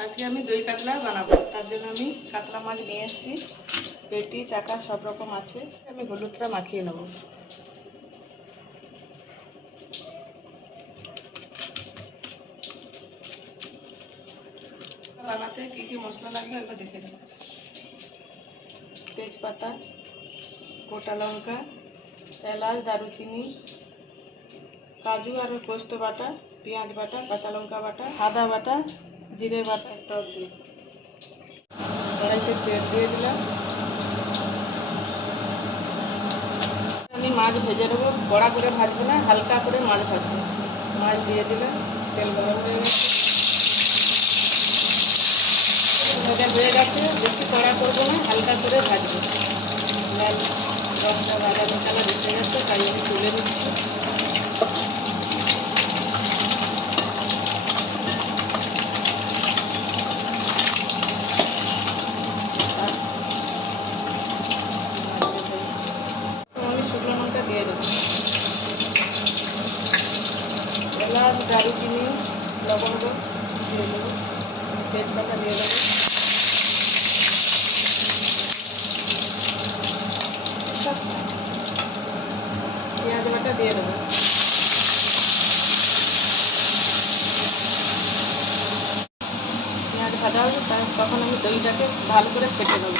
আজকে আমি দই কাতলা বানাবো। তার জন্য আমি কাতলা মাছ নিয়ে এসেছি, পেটি চাকা সব রকম আছে। আমি হলুদটা মাখিয়ে নেব। বানাতে কী কী মশলা লাগবে একবার দেখে নেব। তেজপাতা, গোটা লঙ্কা, এলাচ, দারুচিনি, কাজু আর পোস্ত বাটা, পেঁয়াজ বাটা, কাঁচা লঙ্কা বাটা, আদা বাটা, জিরে বাটা, টক দই। কড়াইতে তেল দিয়ে দিলাম। আমি মাছ ভেজে নেবো, কড়া করে ভাজবো না, হালকা করে মাছ ভাজবো। মাছ দিয়ে দিলাম, তেল গরম হয়ে গেছে, ভাজা হয়ে গেছে। বেশি কড়া করবো না, হালকা করে ভাজবো। লাল রসটা ভাজা মশলা বেঁচে গেছে, তাই আমি তুলে নিচ্ছি। আমি শুকনো লঙ্কা দিয়ে দেবো, এলাচ, দারুচিনি, লবঙ্গ দিয়ে দেবো, তেজপাতা দিয়ে দেবো, পেঁয়াজ বাটা দিয়ে দেবো। পেঁয়াজ ভাজা হবে, তখন আমি দইটাকে ভালো করে ফেটে নেব।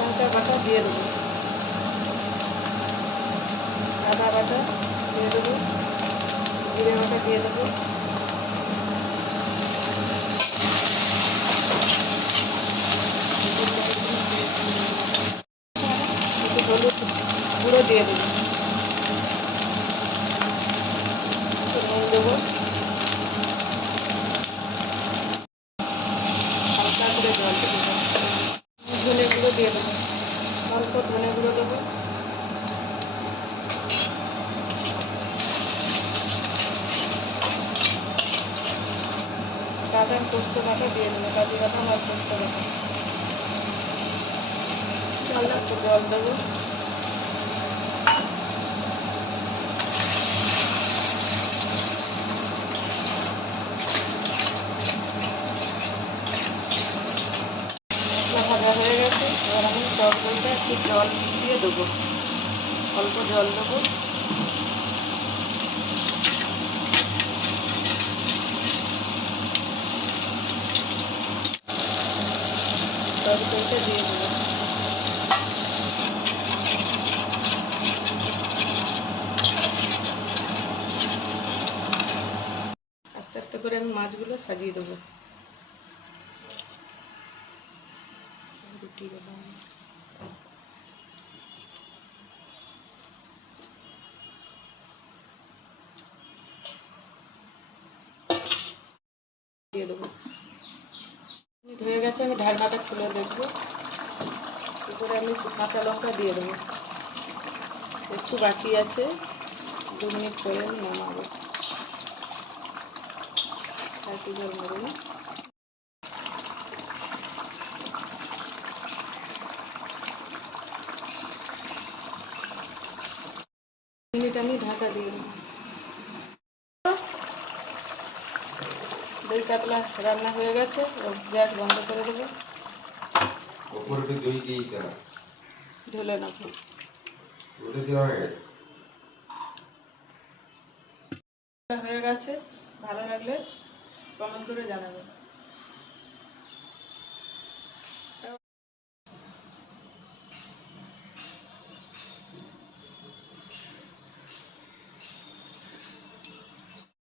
লঙ্কা বাটা দিয়ে দেবো, আদা বাটা দিয়ে দেবো, জিরে বাটা দিয়ে দেবো, একটু হলুদ গুঁড়ো দিয়ে দেবো, একটু নুন দেবো, হালকা করে জল দেবো, ধনে গুঁড়ো দিয়ে দেবো, অল্প ধনে গুঁড়ো দেবো, বাদাম পোস্ত বাটা দিয়ে দেবো, কাজু বাদাম আর পোস্ত বাটা, জল দেবো। মশলা ভাজা হয়ে গেছে, এবার আমি টক দইটা একটু জল দিয়ে দেবো, অল্প জল দেবো, টক দইটা দিয়ে দেবো। আস্তে আস্তে করে আমি মাছগুলো সাজিয়ে দেবো। রুটি দিয়ে দেবো। হয়ে গেছে, আমি ঢাকনাটা খুলে দেখবো। এরপরে আমি কাঁচা লঙ্কা দিয়ে দেবো, একটু বাকি আছে, 2 মিনিট পরে আমি নামাবো। একটু জল মারবো না। মিনিট আমি ঢাকা দিয়ে দেবো। দই কাতলা রান্না হয়ে গেছে, গ্যাস বন্ধ করে দেবো, ঢেলে নেবো। হয়ে গেছে, ভালো লাগলে কমেন্ট করে জানাবেন।